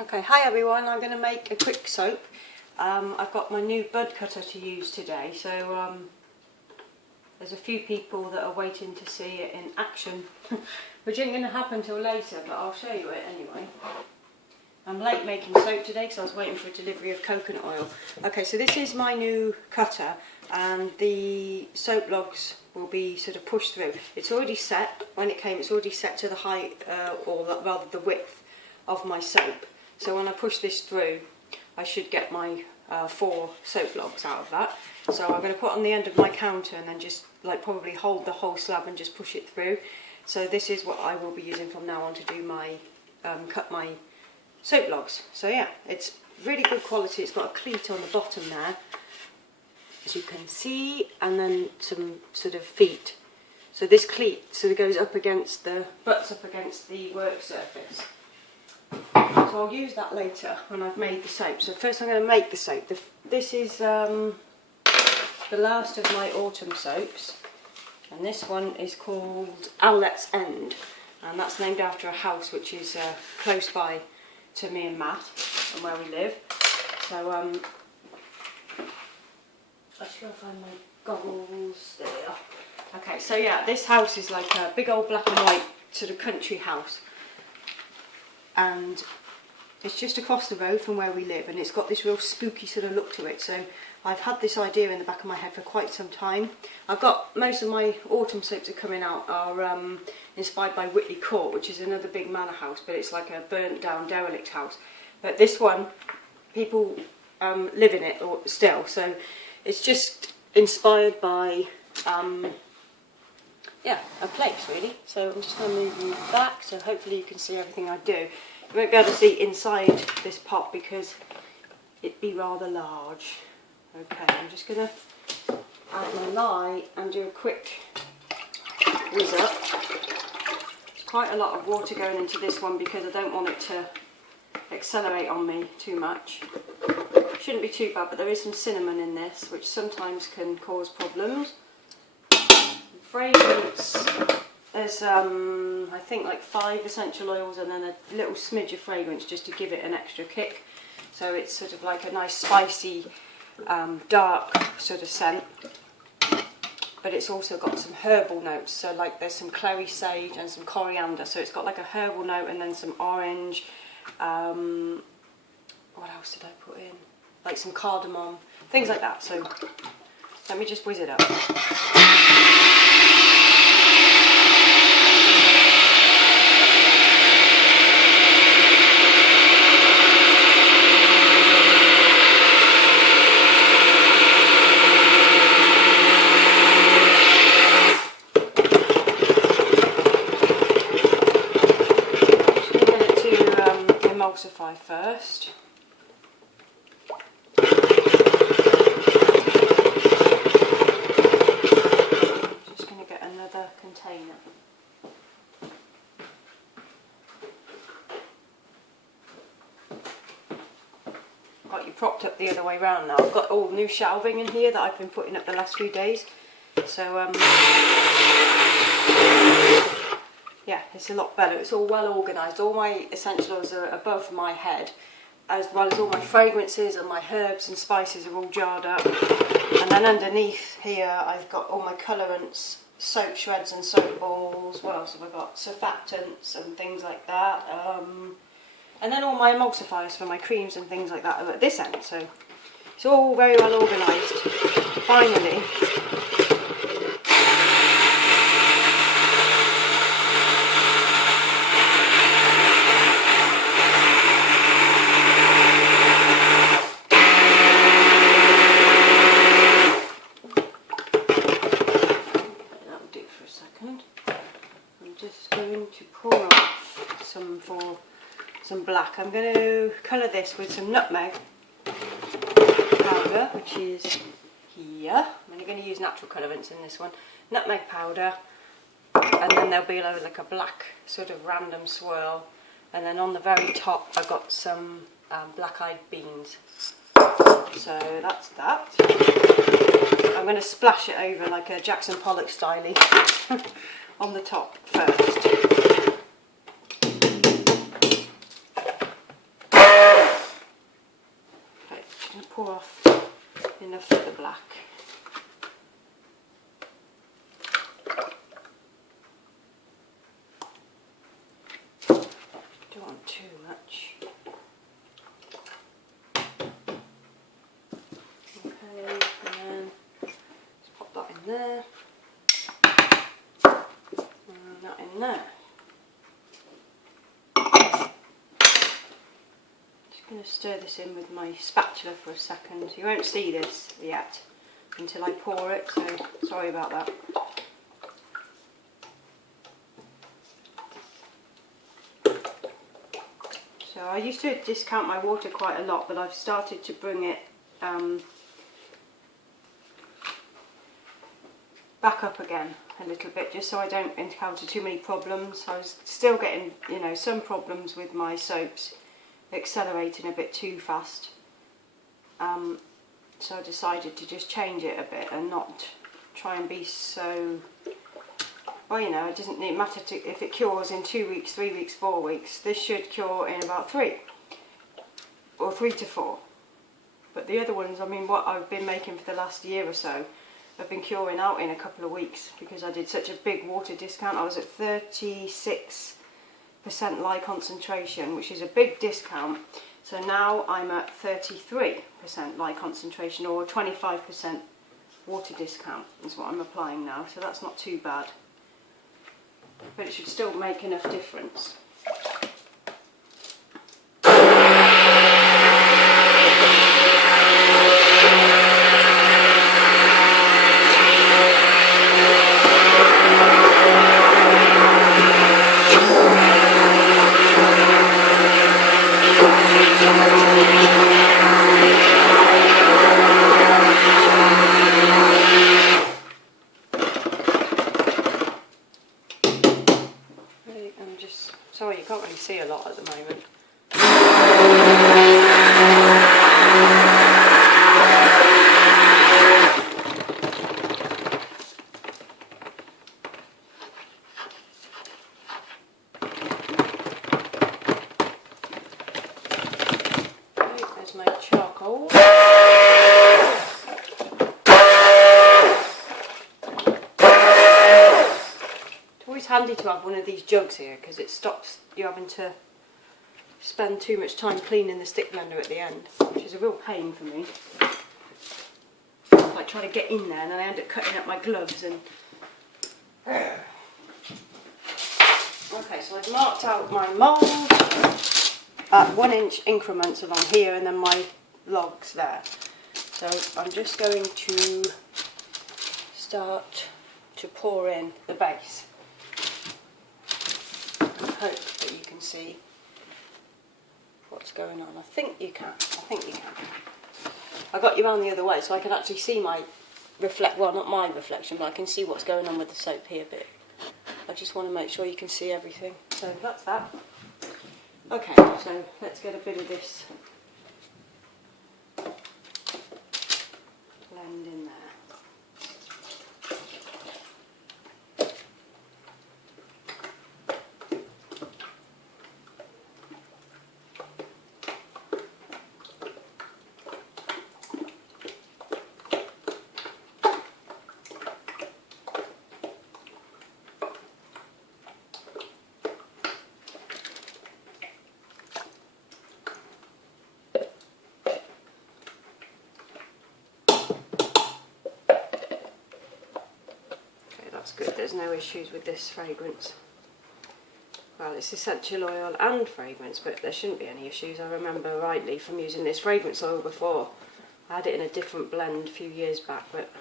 Okay, hi everyone, I'm going to make a quick soap. I've got my new bud cutter to use today, so there's a few people that are waiting to see it in action, which isn't going to happen till later, but I'll show you it anyway. I'm late making soap today because I was waiting for a delivery of coconut oil. Okay, so this is my new cutter and the soap logs will be sort of pushed through. It's already set, when it came it's already set to the height, or rather the width of my soap. So when I push this through, I should get my 4 soap logs out of that. So I'm going to put on the end of my counter and then just like probably hold the whole slab and just push it through. So this is what I will be using from now on to do my cut my soap logs. So yeah, it's really good quality. It's got a cleat on the bottom there, as you can see, and then some sort of feet. So this cleat sort of goes up against the butts up against the work surface. So I'll use that later when I've made the soap. So first I'm going to make the soap. This is the last of my autumn soaps, and this one is called Owlet's End, and that's named after a house which is close by to me and Matt and where we live. So let's go find my goggles. There they are. Okay, so yeah, this house is like a big old black and white sort of country house, and it's just across the road from where we live, and it's got this real spooky sort of look to it. So I've had this idea in the back of my head for quite some time. I've got most of my autumn soaps that are coming out are inspired by Whitley Court, which is another big manor house, but it's like a burnt down derelict house. But this one, people live in it still, so it's just inspired by yeah, a place really. So I'm just going to move you back so hopefully you can see everything I do. You won't be able to see inside this pot because it'd be rather large. Okay, I'm just going to add my lye and do a quick whiz up. There's quite a lot of water going into this one because I don't want it to accelerate on me too much. Shouldn't be too bad, but there is some cinnamon in this which sometimes can cause problems. Fragrance, there's I think like 5 essential oils and then a little smidge of fragrance just to give it an extra kick. So it's sort of like a nice spicy dark sort of scent, but it's also got some herbal notes. So like there's some clary sage and some coriander, so it's got like a herbal note and then some orange. What else did I put in? Like some cardamom, things like that. So let me just whiz it up. Emulsify first. Just going to get another container. Got you propped up the other way round now. I've got all new shelving in here that I've been putting up the last few days. So yeah, it's a lot better. It's all well organised. All my essential oils are above my head, as well as all my fragrances and my herbs and spices are all jarred up. And then underneath here I've got all my colourants, soap shreds and soap balls. What else have I got? Surfactants and things like that. And then all my emulsifiers for my creams and things like that are at this end. So it's all very well organised. Finally. Some black. I'm going to colour this with some nutmeg powder, which is here. I'm only going to use natural colourants in this one. Nutmeg powder, and then there'll be like a black sort of random swirl, and then on the very top I've got some black-eyed beans. So that's that. I'm going to splash it over like a Jackson Pollock style on the top first. pour off enough for the black. Don't want too much. Okay, and then let's pop that in there. And that in there. I'm going to stir this in with my spatula for a second. You won't see this yet until I pour it, so sorry about that. So I used to discount my water quite a lot, but I've started to bring it back up again a little bit, just so I don't encounter too many problems. I was still getting, you know, some problems with my soaps accelerating a bit too fast, so I decided to just change it a bit and not try and be so, well, you know, it doesn't matter if it cures in 2 weeks, 3 weeks, 4 weeks. This should cure in about 3 or 3 to 4, but the other ones, I mean, what I've been making for the last year or so, I've been curing out in a couple of weeks because I did such a big water discount. I was at 36% lye concentration, which is a big discount. So now I'm at 33% lye concentration, or 25% water discount is what I'm applying now. So that's not too bad, but it should still make enough difference. Sorry, you can't really see a lot at the moment. Okay, there's my charcoal. It's handy to have one of these jugs here because it stops you having to spend too much time cleaning the stick blender at the end, which is a real pain for me. Like trying to get in there and then I end up cutting up my gloves and... Okay, so I've marked out my mould at 1 inch increments along here and then my logs there. So I'm just going to start to pour in the base. I hope that you can see what's going on. I think you can. I got you around the other way so I can actually see my well, not my reflection, but I can see what's going on with the soap here a bit. I just want to make sure you can see everything. So that's that. Okay, so let's get a bit of this blend in there. That's good, there's no issues with this fragrance. Well, it's essential oil and fragrance, but there shouldn't be any issues. I remember rightly from using this fragrance oil before. I had it in a different blend a few years back, but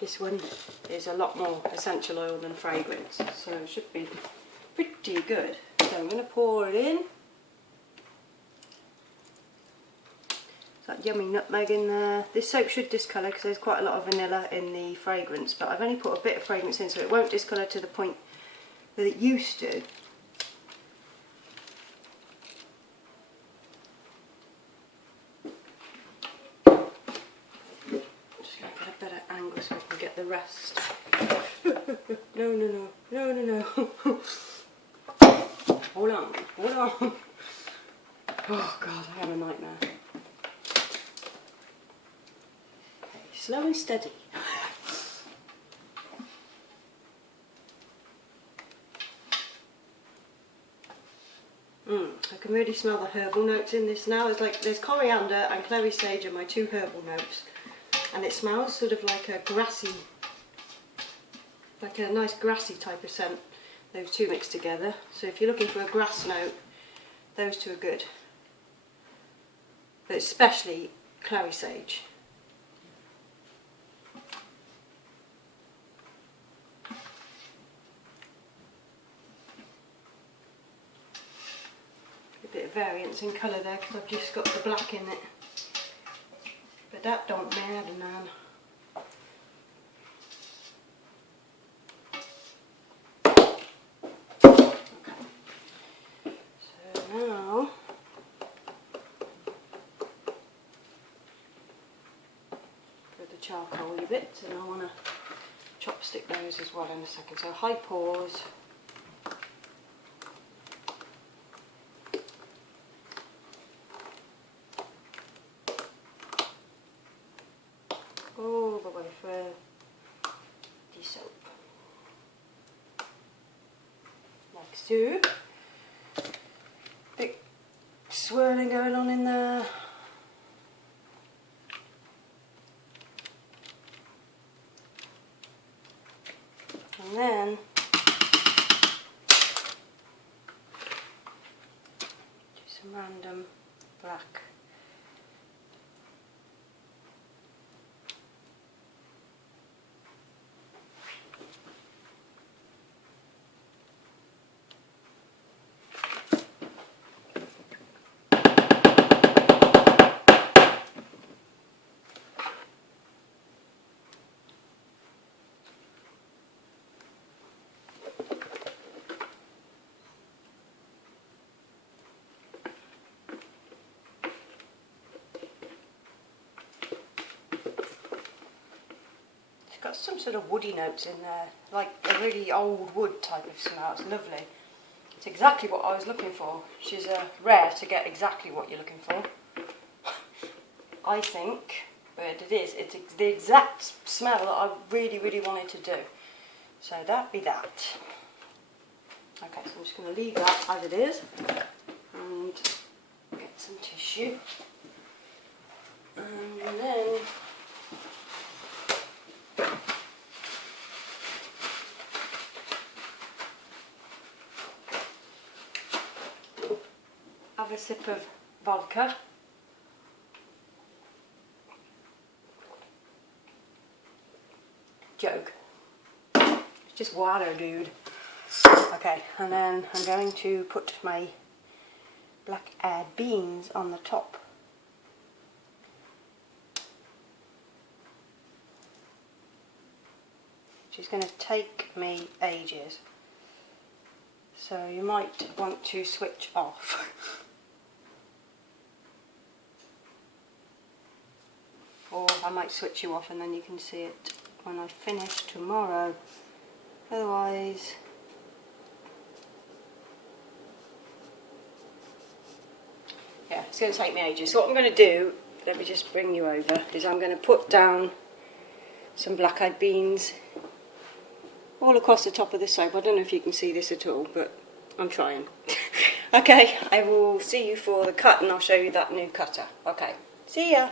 this one is a lot more essential oil than fragrance, so it should be pretty good. So I'm going to pour it in. That yummy nutmeg in there. This soap should discolour because there's quite a lot of vanilla in the fragrance, but I've only put a bit of fragrance in so it won't discolour to the point that it used to. Just going to get a better angle so I can get the rest. No. Hold on. Oh God, I have a nightmare. Slow and steady. I can really smell the herbal notes in this now. It's like there's coriander and clary sage are my two herbal notes, and it smells sort of like a grassy, like a nice grassy type of scent. Those two mixed together. So if you're looking for a grass note, those two are good. But especially clary sage. A bit of variance in colour there because I've just got the black in it. But that don't matter, man. Now, for the charcoal bits, and I want to chopstick those as well in a second. So high pores, all the way through the soap, like so. Big swirling going on in there. And then do some random black. Got some sort of woody notes in there, like a really old wood type of smell. It's lovely. It's exactly what I was looking for, which is rare to get exactly what you're looking for. I think, but it's the exact smell that I really, really wanted to do. So that be that. Okay, so I'm just going to leave that as it is and get some tissue. And then have a sip of vodka. Joke. It's just water, dude. Okay, and then I'm going to put my black-eyed beans on the top. Which is going to take me ages. So you might want to switch off. Or I might switch you off and then you can see it when I finish tomorrow. Otherwise, yeah, it's going to take me ages. So what I'm going to do, let me just bring you over, is I'm going to put down some black-eyed beans all across the top of the soap. I don't know if you can see this at all, but I'm trying. Okay, I will see you for the cut and I'll show you that new cutter. Okay, see ya!